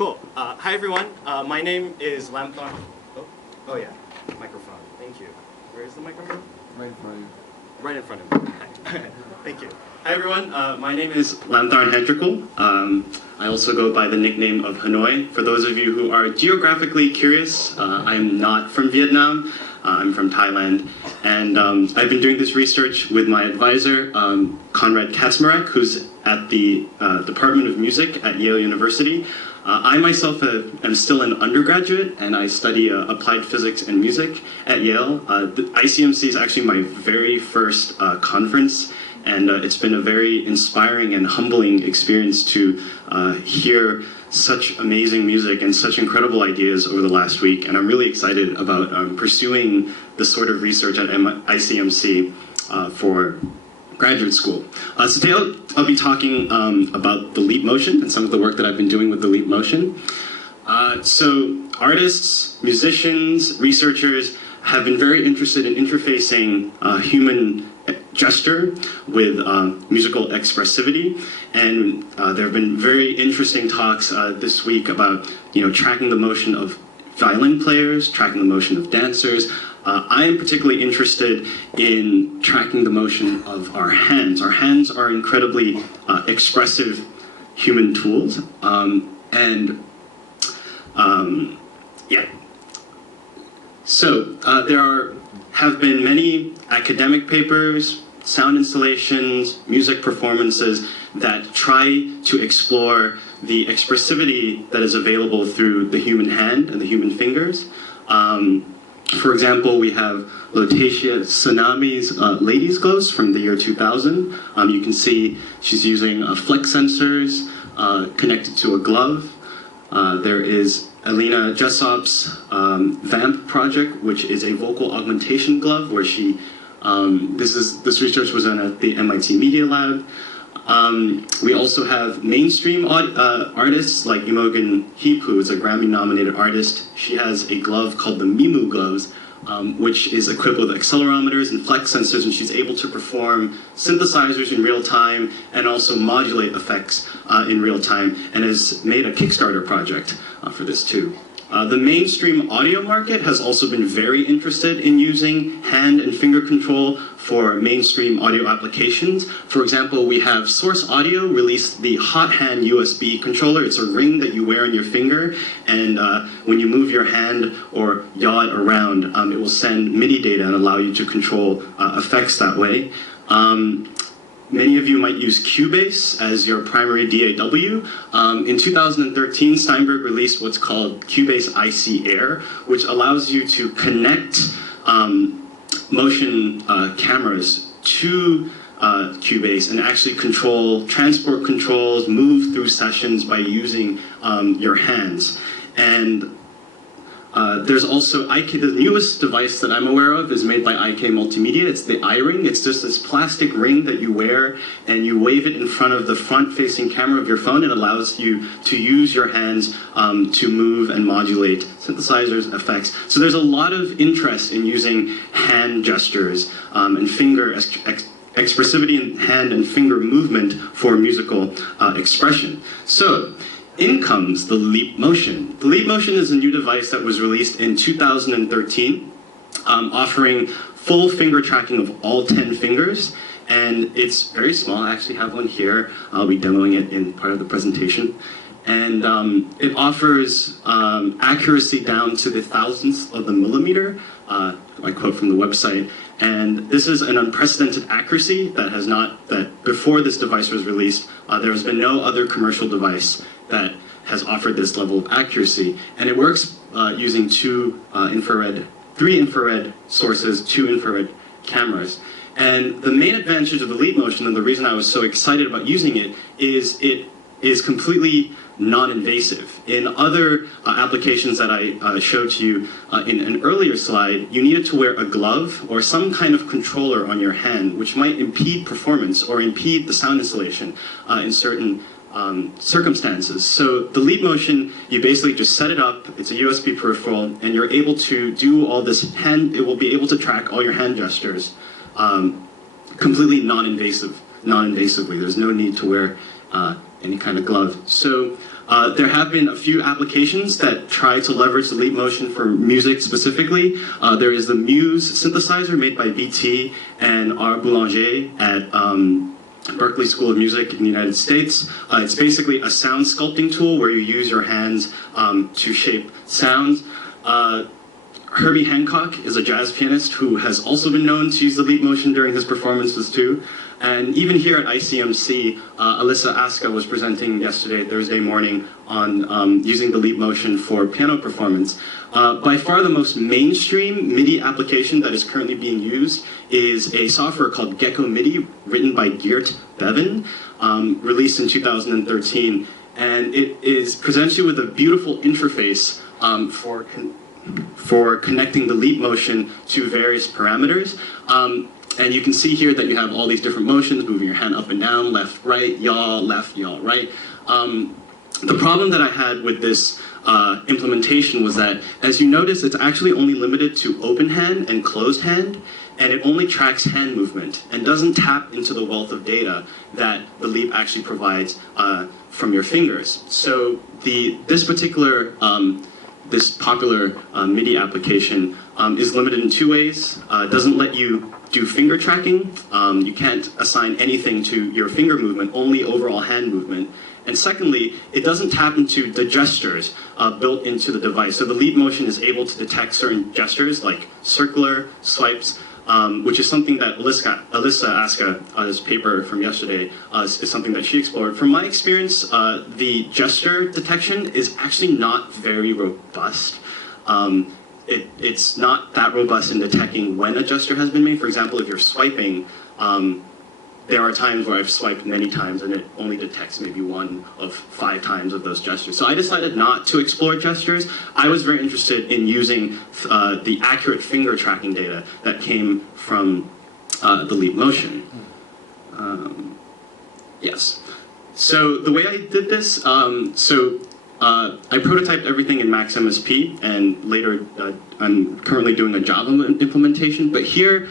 Cool. Hi everyone. My name is Lamthorn. Oh yeah, microphone. Thank you. Where is the microphone? Right in front of you. Right in front of me. Thank you. Hi everyone. My name is Lamthorn Hantrakul. I also go by the nickname of Hanoi. For those of you who are geographically curious, I'm not from Vietnam. I'm from Thailand, and I've been doing this research with my advisor, Conrad Kaczmarek, who's at the Department of Music at Yale University. I myself am still an undergraduate, and I study applied physics and music at Yale. The ICMC is actually my very first conference, and it's been a very inspiring and humbling experience to hear such amazing music and such incredible ideas over the last week, and I'm really excited about pursuing this sort of research at ICMC for graduate school. So today I'll be talking about the leap motion and some of the work that I've been doing with the leap motion. So artists, musicians, researchers have been very interested in interfacing human gesture with musical expressivity, and there have been very interesting talks this week about tracking the motion of violin players, tracking the motion of dancers. I am particularly interested in tracking the motion of our hands. Our hands are incredibly expressive human tools, yeah. So there have been many academic papers, sound installations, music performances that try to explore the expressivity that is available through the human hand and the human fingers. For example, we have Lotasia Tsunami's Ladies Gloves from the year 2000. You can see she's using flex sensors connected to a glove. There is Alina Jessop's VAMP project, which is a vocal augmentation glove, where she this research was done at the MIT Media Lab. We also have mainstream artists like Imogen Heap, who is a Grammy-nominated artist. She has a glove called the Mimu gloves, which is equipped with accelerometers and flex sensors, and she's able to perform synthesizers in real time and also modulate effects in real time, and has made a Kickstarter project for this too. The mainstream audio market has also been very interested in using hand and finger control for mainstream audio applications. For example, we have Source Audio released the Hot Hand USB controller. It's a ring that you wear on your finger, and when you move your hand or yaw it around, it will send MIDI data and allow you to control effects that way. Many of you might use Cubase as your primary DAW. In 2013, Steinberg released what's called Cubase IC Air, which allows you to connect motion cameras to Cubase and actually control transport controls, move through sessions by using your hands. And there's also the newest device that I'm aware of is made by IK Multimedia. It's the iRing. It's just this plastic ring that you wear, and you wave it in front of the front-facing camera of your phone. It allows you to use your hands to move and modulate synthesizers, effects. So there's a lot of interest in using hand gestures and finger expressivity in hand and finger movement for musical expression. So in comes the leap motion. The leap motion is a new device that was released in 2013, offering full finger tracking of all 10 fingers, and it's very small. I actually have one here. I'll be demoing it in part of the presentation. And it offers accuracy down to the thousandth of the millimeter. I quote from the website. And this is an unprecedented accuracy that before this device was released, there has been no other commercial device that has offered this level of accuracy. And it works using three infrared sources, 2 infrared cameras. And the main advantage of the leap motion, and the reason I was so excited about using it is completely non-invasive. In other applications that I showed to you in an earlier slide, you needed to wear a glove or some kind of controller on your hand, which might impede performance or impede the sound installation in certain circumstances. So the leap motion, you basically just set it up, it's a USB peripheral, and you're able to do all this it will be able to track all your hand gestures completely non-invasively. There's no need to wear any kind of glove. So there have been a few applications that try to leverage the leap motion for music specifically. There is the Muse synthesizer made by BT and R. Boulanger at Berklee School of Music in the United States. It's basically a sound sculpting tool where you use your hands to shape sounds. Herbie Hancock is a jazz pianist who has also been known to use the leap motion during his performances too. And even here at ICMC, Alyssa Aska was presenting yesterday, Thursday morning, on using the leap motion for piano performance. By far the most mainstream MIDI application that is currently being used is a software called Gecko MIDI, written by Geert Bevan, released in 2013. And it presents you with a beautiful interface for connecting the leap motion to various parameters. And you can see here that you have all these different motions, moving your hand up and down, left, right, yaw, left, yaw, right. The problem that I had with this implementation was that, as you notice, it's actually only limited to open hand and closed hand, and it only tracks hand movement and doesn't tap into the wealth of data that the leap actually provides from your fingers. So this popular MIDI application is limited in two ways. It doesn't let you do finger tracking. You can't assign anything to your finger movement, only overall hand movement. And secondly, it doesn't tap into the gestures built into the device. So the leap motion is able to detect certain gestures like circular, swipes, which is something that Alyssa Aska's paper from yesterday is something that she explored. From my experience, the gesture detection is actually not very robust. It's not that robust in detecting when a gesture has been made. For example, if you're swiping, there are times where I've swiped many times and it only detects maybe 1 of 5 times of those gestures. So I decided not to explore gestures. I was very interested in using the accurate finger tracking data that came from the leap motion. Yes. So the way I did this, I prototyped everything in Max MSP, and later I'm currently doing a Java implementation. But here,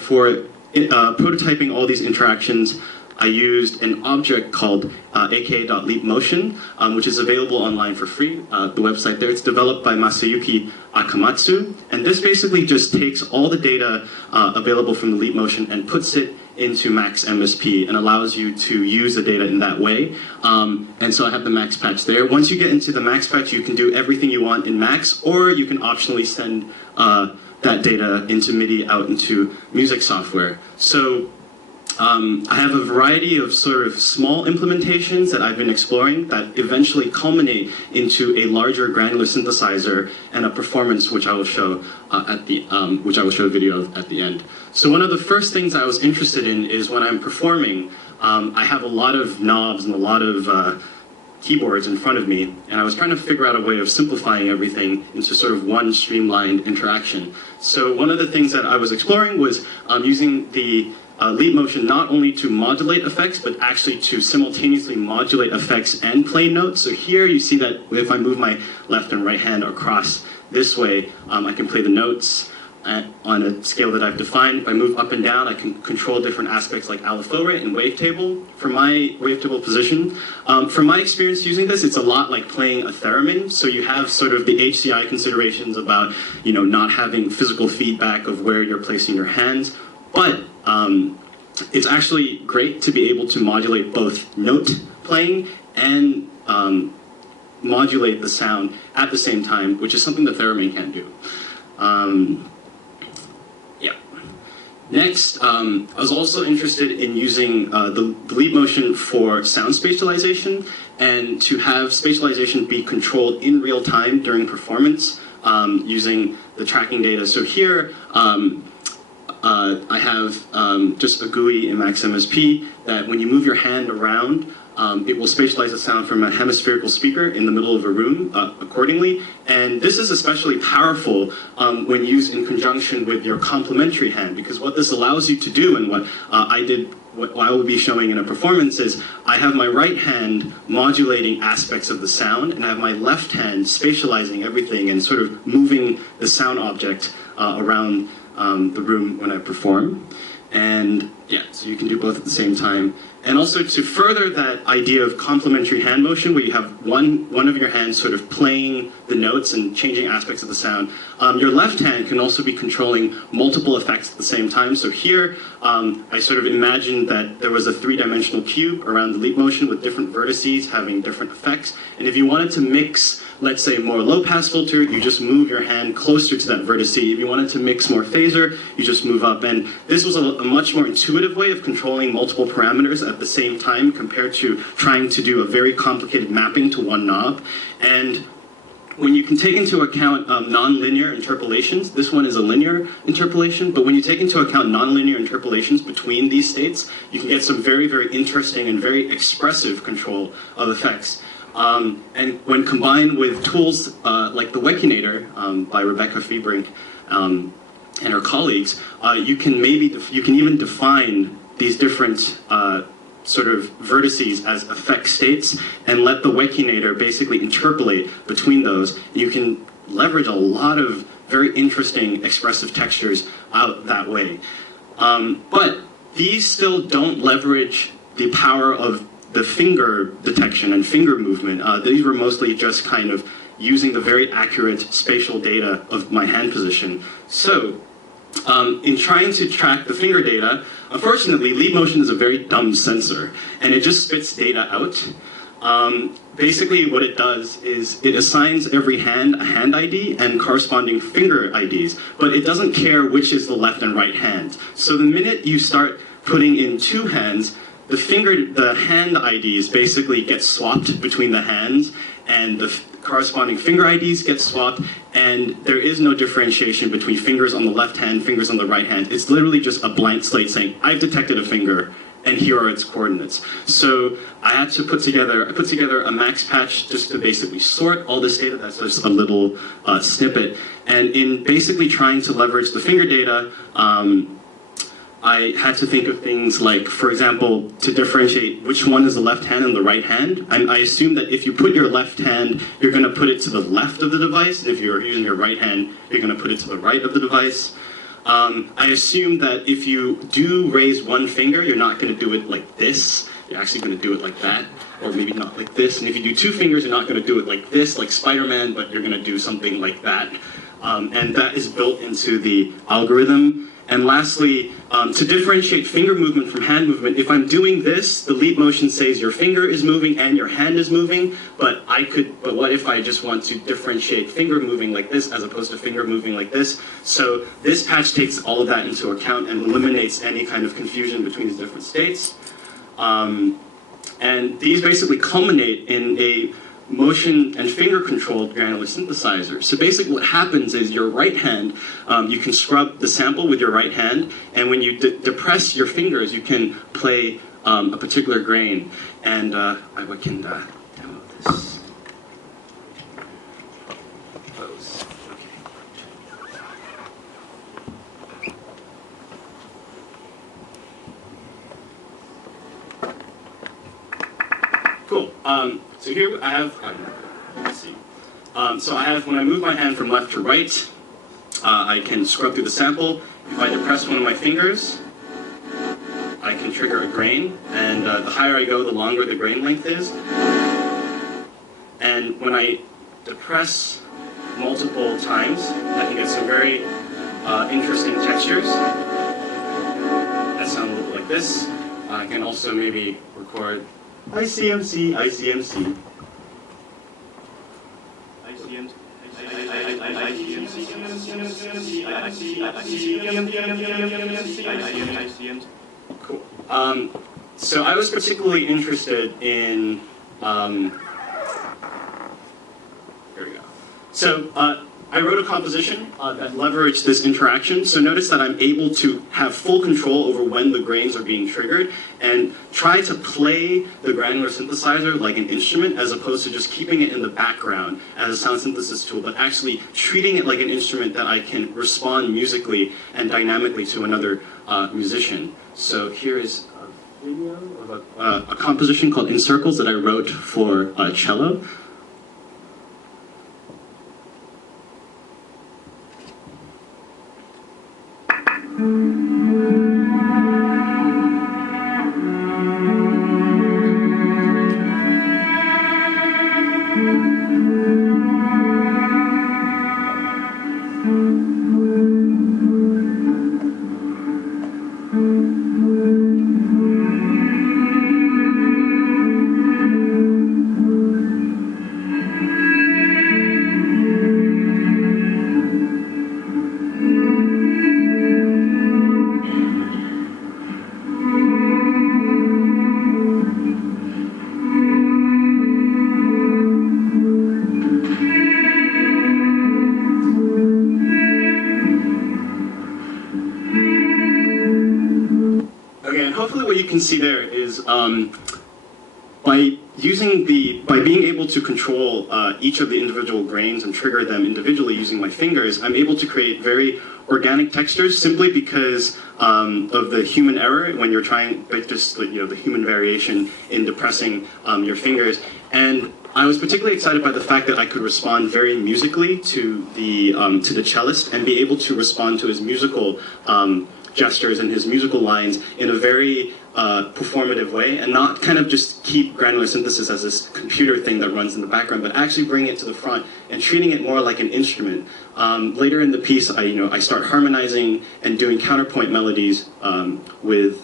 for prototyping all these interactions, I used an object called aka.leapmotion, which is available online for free. The website there, it's developed by Masayuki Akamatsu. And this basically just takes all the data available from the leap motion and puts it into Max MSP and allows you to use the data in that way. And so I have the Max patch there. Once you get into the Max patch, you can do everything you want in Max, or you can optionally send that data into MIDI out into music software. So I have a variety of sort of small implementations that I've been exploring that eventually culminate into a larger granular synthesizer and a performance which I will show a video of at the end. So one of the first things I was interested in is when I'm performing, I have a lot of knobs and a lot of keyboards in front of me, and I was trying to figure out a way of simplifying everything into sort of one streamlined interaction. So one of the things that I was exploring was using the leap motion not only to modulate effects, but actually to simultaneously modulate effects and play notes. So here you see that if I move my left and right hand across this way, I can play the notes on a scale that I've defined. If I move up and down, I can control different aspects like alpha rate and wavetable for my wavetable position. From my experience using this, it's a lot like playing a theremin. So you have sort of the HCI considerations about, not having physical feedback of where you're placing your hands, but it's actually great to be able to modulate both note playing and modulate the sound at the same time, which is something the theremin can't do. Next, I was also interested in using the leap motion for sound spatialization and to have spatialization be controlled in real time during performance using the tracking data. So here, I have just a GUI in Max MSP that when you move your hand around, it will spatialize the sound from a hemispherical speaker in the middle of a room accordingly. And this is especially powerful when used in conjunction with your complementary hand, because what this allows you to do, and what I will be showing in a performance, is I have my right hand modulating aspects of the sound, and I have my left hand spatializing everything and sort of moving the sound object around the room when I perform. And Yeah, so you can do both at the same time. And also to further that idea of complementary hand motion, where you have one of your hands sort of playing the notes and changing aspects of the sound, your left hand can also be controlling multiple effects at the same time. So here, I sort of imagined that there was a three-dimensional cube around the leap motion with different vertices having different effects. And if you wanted to mix, let's say, more low-pass filter, you just move your hand closer to that vertice. If you wanted to mix more phaser, you just move up. And this was a much more intuitive way of controlling multiple parameters at the same time compared to trying to do a very complicated mapping to one knob. And when you can take into account nonlinear interpolations, this one is a linear interpolation, but when you take into account nonlinear interpolations between these states, you can get some very, very interesting and very expressive control of effects. And when combined with tools like the Wekinator by Rebecca Febrink and her colleagues, you can even define these different sort of vertices as effect states and let the Wekinator basically interpolate between those. You can leverage a lot of very interesting expressive textures out that way. But these still don't leverage the power of the finger detection and finger movement. These were mostly just kind of using the very accurate spatial data of my hand position. So, in trying to track the finger data, unfortunately, leap motion is a very dumb sensor, and it just spits data out. Basically, what it does is it assigns every hand a hand ID and corresponding finger IDs, but it doesn't care which is the left and right hand. So the minute you start putting in two hands, the hand IDs basically get swapped between the hands, and the corresponding finger IDs get swapped, and there is no differentiation between fingers on the left hand, fingers on the right hand. It's literally just a blank slate saying, I've detected a finger, and here are its coordinates. So I had to put together a max patch just to basically sort all this data. That's just a little snippet. And in basically trying to leverage the finger data, I had to think of things like, for example, to differentiate which one is the left hand and the right hand. I assume that if you put your left hand, you're going to put it to the left of the device. If you're using your right hand, you're going to put it to the right of the device. I assume that if you do raise one finger, you're not going to do it like this. You're actually going to do it like that, or maybe not like this. And if you do two fingers, you're not going to do it like this, like Spider-Man, but you're going to do something like that. And that is built into the algorithm. And lastly, to differentiate finger movement from hand movement, if I'm doing this, the leap motion says your finger is moving and your hand is moving, but what if I just want to differentiate finger moving like this as opposed to finger moving like this? So this patch takes all of that into account and eliminates any kind of confusion between these different states. And these basically culminate in a motion and finger controlled granular synthesizer. So basically what happens is your right hand, you can scrub the sample with your right hand, and when you depress your fingers, you can play a particular grain. And I can demo this. Close. Cool. So here I have, let's see. So I have, when I move my hand from left to right, I can scrub through the sample. If I depress one of my fingers, I can trigger a grain, and the higher I go, the longer the grain length is. And when I depress multiple times, I can get some very interesting textures that sound a little like this. I can also maybe record ICMC, ICMC. Cool. So I was particularly interested in, here we go. So I wrote a composition that leveraged this interaction. So notice that I'm able to have full control over when the grains are being triggered and try to play the granular synthesizer like an instrument as opposed to just keeping it in the background as a sound synthesis tool, but actually treating it like an instrument that I can respond musically and dynamically to another musician. So here is a video of a composition called In Circles that I wrote for cello. see there is by being able to control each of the individual grains and trigger them individually using my fingers, I'm able to create very organic textures simply because of the human error when you're trying, like just the human variation in depressing your fingers. And I was particularly excited by the fact that I could respond very musically to the cellist and be able to respond to his musical gestures and his musical lines in a very performative way, and not kind of just keep granular synthesis as this computer thing that runs in the background, but actually bring it to the front and treating it more like an instrument. Later in the piece, I start harmonizing and doing counterpoint melodies with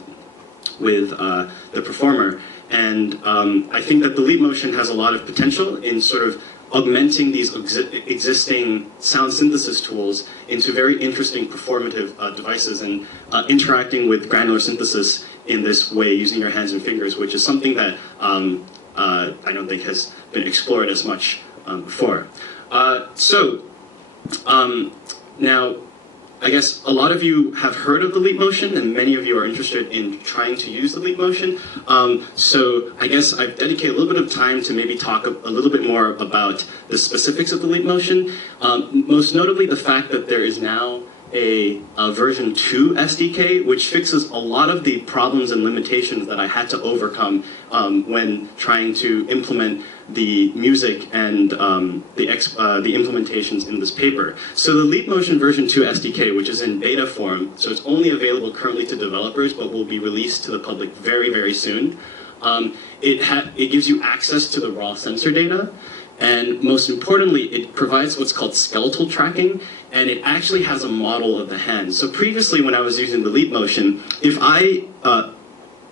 the performer, and I think that the leap motion has a lot of potential in sort of augmenting these existing sound synthesis tools into very interesting performative devices and interacting with granular synthesis in this way using your hands and fingers, which is something that I don't think has been explored as much before. Now, I guess a lot of you have heard of the leap motion, and many of you are interested in trying to use the leap motion. So I guess I've dedicated a little bit of time to maybe talk a little bit more about the specifics of the leap motion. Most notably, the fact that there is now a version 2 SDK, which fixes a lot of the problems and limitations that I had to overcome when trying to implement the music and the implementations in this paper. So the Leap Motion version 2 SDK, which is in beta form, so it's only available currently to developers, but will be released to the public very, very soon. It gives you access to the raw sensor data, and most importantly, it provides what's called skeletal tracking, and it actually has a model of the hand. So previously, when I was using the Leap Motion, if I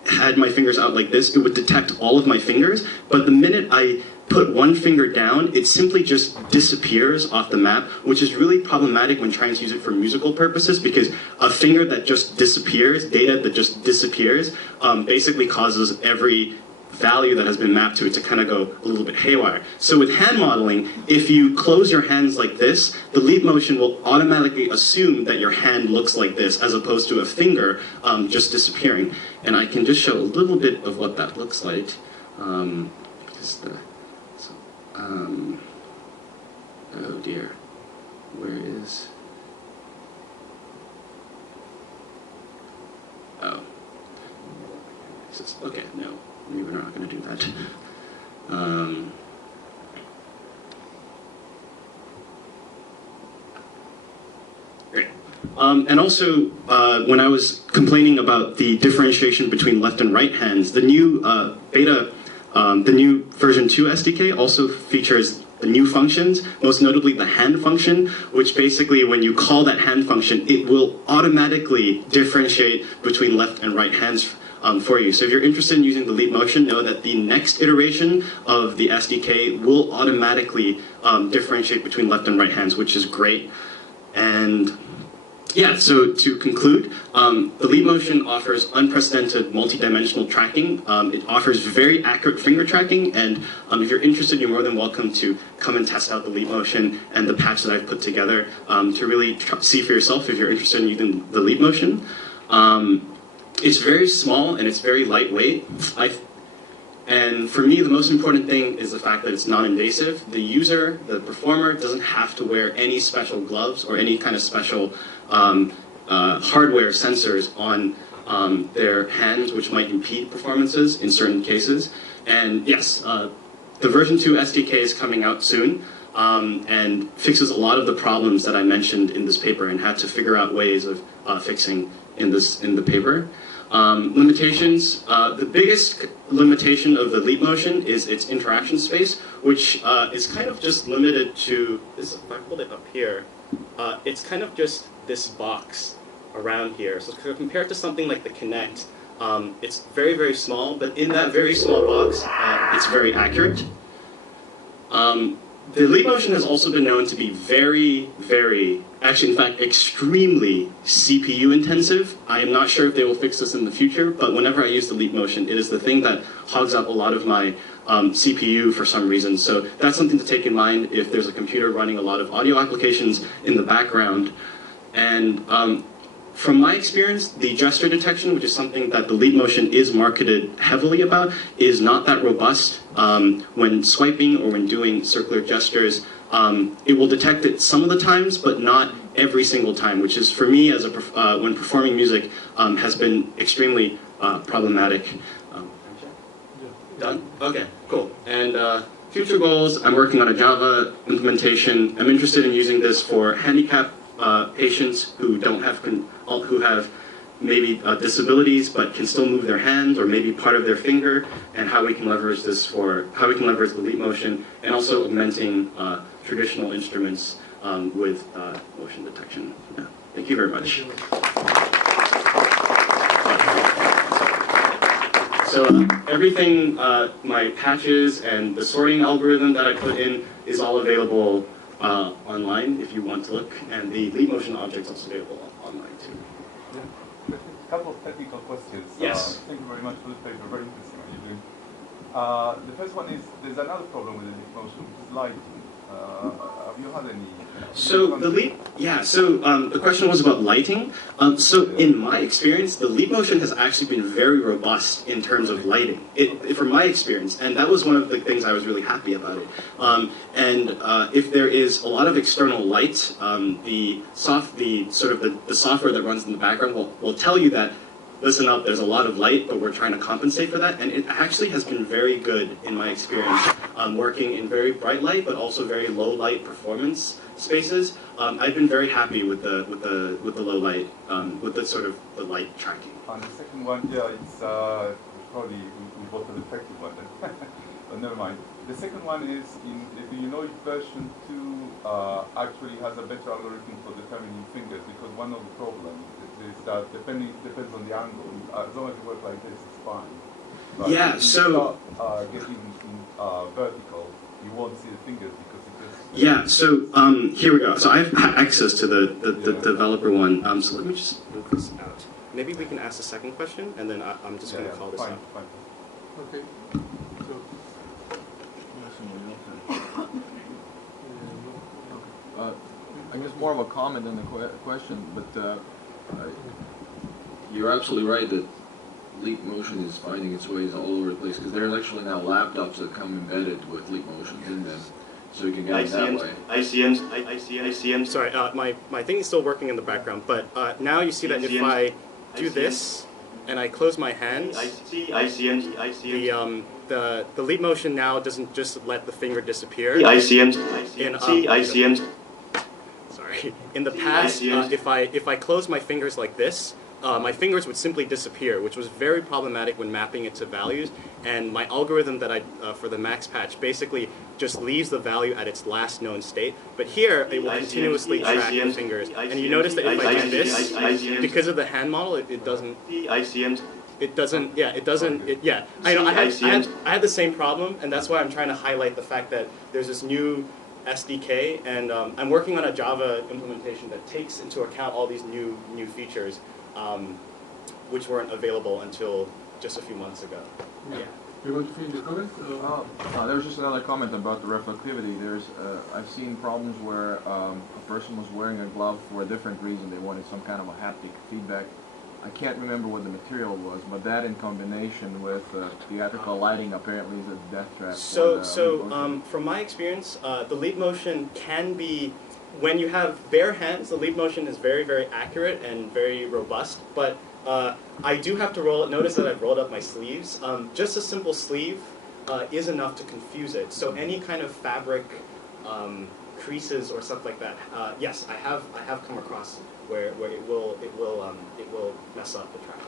had my fingers out like this, it would detect all of my fingers, but the minute I put one finger down, it simply just disappears off the map, which is really problematic when trying to use it for musical purposes, because a finger that just disappears, data that just disappears, basically causes every value that has been mapped to it to kind of go a little bit haywire. So with hand modeling, if you close your hands like this, the Leap Motion will automatically assume that your hand looks like this, as opposed to a finger just disappearing. And I can just show a little bit of what that looks like. Oh dear, where is... Oh. Okay, no. Maybe we're not going to do that. Great. And also, when I was complaining about the differentiation between left and right hands, the new the new version 2 SDK also features the new functions, most notably the hand function, which basically, when you call that hand function, it will automatically differentiate between left and right hands for you. So if you're interested in using the Leap Motion, know that the next iteration of the SDK will automatically differentiate between left and right hands, which is great. And yeah, so to conclude, the Leap Motion offers unprecedented multi-dimensional tracking. It offers very accurate finger tracking, and if you're interested, you're more than welcome to come and test out the Leap Motion and the patch that I've put together to really see for yourself if you're interested in using the Leap Motion. It's very small and it's very lightweight. And for me, the most important thing is the fact that it's non-invasive. The user, the performer, doesn't have to wear any special gloves or any kind of special hardware sensors on their hands, which might impede performances in certain cases. And yes, the version 2 SDK is coming out soon and fixes a lot of the problems that I mentioned in this paper and had to figure out ways of fixing in the paper. Limitations, the biggest limitation of the Leap Motion is its interaction space, which is kind of just limited to this. If I hold it up here, it's kind of just this box around here. So compared to something like the Kinect, it's very, very small, but in that very small box, it's very accurate. The Leap Motion has also been known to be very, very, actually in fact, extremely CPU intensive. I am not sure if they will fix this in the future, but whenever I use the Leap Motion, it is the thing that hogs up a lot of my CPU for some reason. So that's something to take in mind if there's a computer running a lot of audio applications in the background. And From my experience, the gesture detection, which is something that the Leap Motion is marketed heavily about, is not that robust. When swiping or when doing circular gestures, it will detect it some of the times, but not every single time, which is, for me, as a when performing music, has been extremely problematic. Done? Okay, cool. And future goals, I'm working on a Java implementation. I'm interested in using this for handicapped patients who don't have, who have maybe disabilities but can still move their hand or maybe part of their finger, and how we can leverage this for, how we can leverage the Leap Motion, and also augmenting traditional instruments with motion detection. Yeah. Thank you very much. So everything, my patches and the sorting algorithm that I put in is all available online if you want to look, and the Leap Motion object is also available online too. Yeah. A couple of technical questions. Yes. Thank you very much for the paper. Very interesting what you're doing. The first one is, there's another problem with the Leap Motion, which is lighting. Have you had any? So the Leap, yeah. So the question was about lighting. So in my experience, the Leap Motion has actually been very robust in terms of lighting. From my experience, and that was one of the things I was really happy about it. If there is a lot of external light, the software that runs in the background will tell you that, listen up, there's a lot of light, but we're trying to compensate for that. And it actually has been very good in my experience, working in very bright light, but also very low light performance spaces. I've been very happy with the low light, with the sort of the light tracking. And the second one, yeah, it's probably we bought an effective one, then. But never mind. The second one is, do you know if version 2 actually has a better algorithm for determining fingers? Because one of the problems is that depends on the angle. As long as you work like this, it's fine. But yeah. if So you start getting vertical, you won't see the fingers because it just. Yeah. So here we go. So I have access to the developer one. So let me just move this out. Maybe we can ask the second question, and then I'm just going to call this out. Fine. Okay. I guess more of a comment than a question, but you're absolutely right that Leap Motion is finding its ways all over the place, because there's actually now laptops that come embedded with Leap Motion in them, so you can get it that way. ICM. Sorry, my thing is still working in the background, but now you see that if I do this and I close my hands, the Leap Motion now doesn't just let the finger disappear. Sorry. In the past, if I close my fingers like this, my fingers would simply disappear, which was very problematic when mapping it to values. And my algorithm that for the max patch basically just leaves the value at its last known state. But here, it will continuously track the fingers. And you notice that if I do this, because of the hand model, it doesn't. It doesn't. Yeah, it doesn't. Yeah, I know. I had the same problem, and that's why I'm trying to highlight the fact that there's this new SDK, and I'm working on a Java implementation that takes into account all these new features, which weren't available until just a few months ago. Yeah. You want to finish the comment? There was just another comment about the reflectivity. I've seen problems where a person was wearing a glove for a different reason. They wanted some kind of a haptic feedback. I can't remember what the material was, but that in combination with theatrical lighting apparently is a death trap. From my experience, the Leap Motion can be, when you have bare hands, the Leap Motion is very, very accurate and very robust, but I do have to roll it. Notice that I've rolled up my sleeves. Just a simple sleeve is enough to confuse it. So any kind of fabric creases or stuff like that, yes, I have come across where it will mess up the track.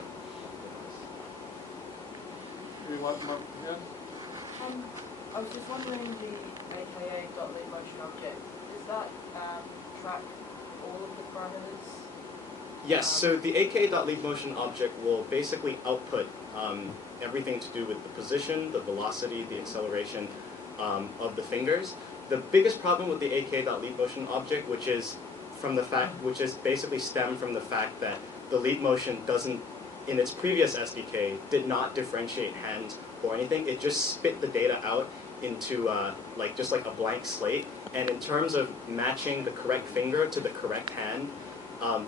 Yeah? I was just wondering, the aka.Leap Motion object, does that track all of the parameters? Yes, so the aka.Leap Motion object will basically output everything to do with the position, the velocity, the acceleration of the fingers. The biggest problem with the aka.Leap Motion object, which is basically stemmed from the fact that the Leap Motion doesn't, in its previous SDK, did not differentiate hands or anything. It just spit the data out into just like a blank slate. And in terms of matching the correct finger to the correct hand,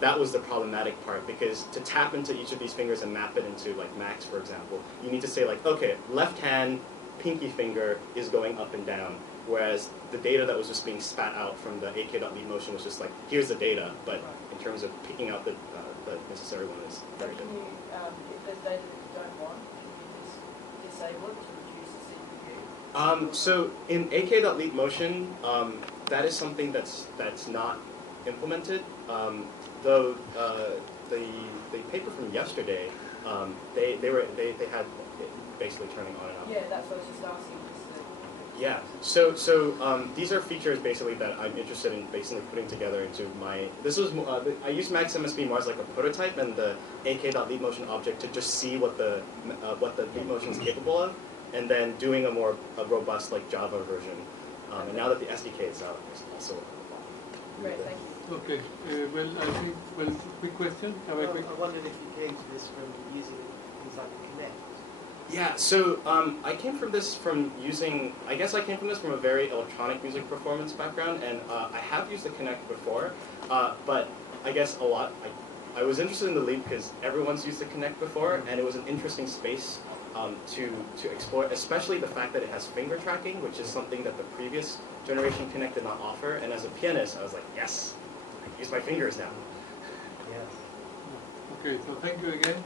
that was the problematic part, because to tap into each of these fingers and map it into like Max, for example, you need to say like, okay, left hand, pinky finger is going up and down, whereas the data that was just being spat out from the AK.lead motion was just like, here's the data, but in terms of picking out the necessary one is So very can different. you, if there's data that you don't want, can you just disable it to reduce the CPU? So in AK.lead motion, that is something that's not implemented. Though the paper from yesterday, they had it basically turning on and off. Yeah, that's what I was just asking. Yeah. So these are features basically that I'm interested in basically putting together into my. This was I used Max MSP more as like a prototype and the AK.lead motion object to just see what the lead motion is capable of, and then doing a more robust like Java version. And now that the SDK is out, it's also. Great, thank you. Okay, well, I think, quick question. Have a quick. I wondered if you came to this from using things like Connect. Yeah, so I came from this from using, I guess I came from this from a very electronic music performance background, and I have used the Connect before, but I guess I was interested in the Leap because everyone's used the Connect before, and it was an interesting space to explore, especially the fact that it has finger tracking, which is something that the previous generation Connect did not offer, and as a pianist, I was like, yes, I can use my fingers now. Yes. Okay, so thank you again.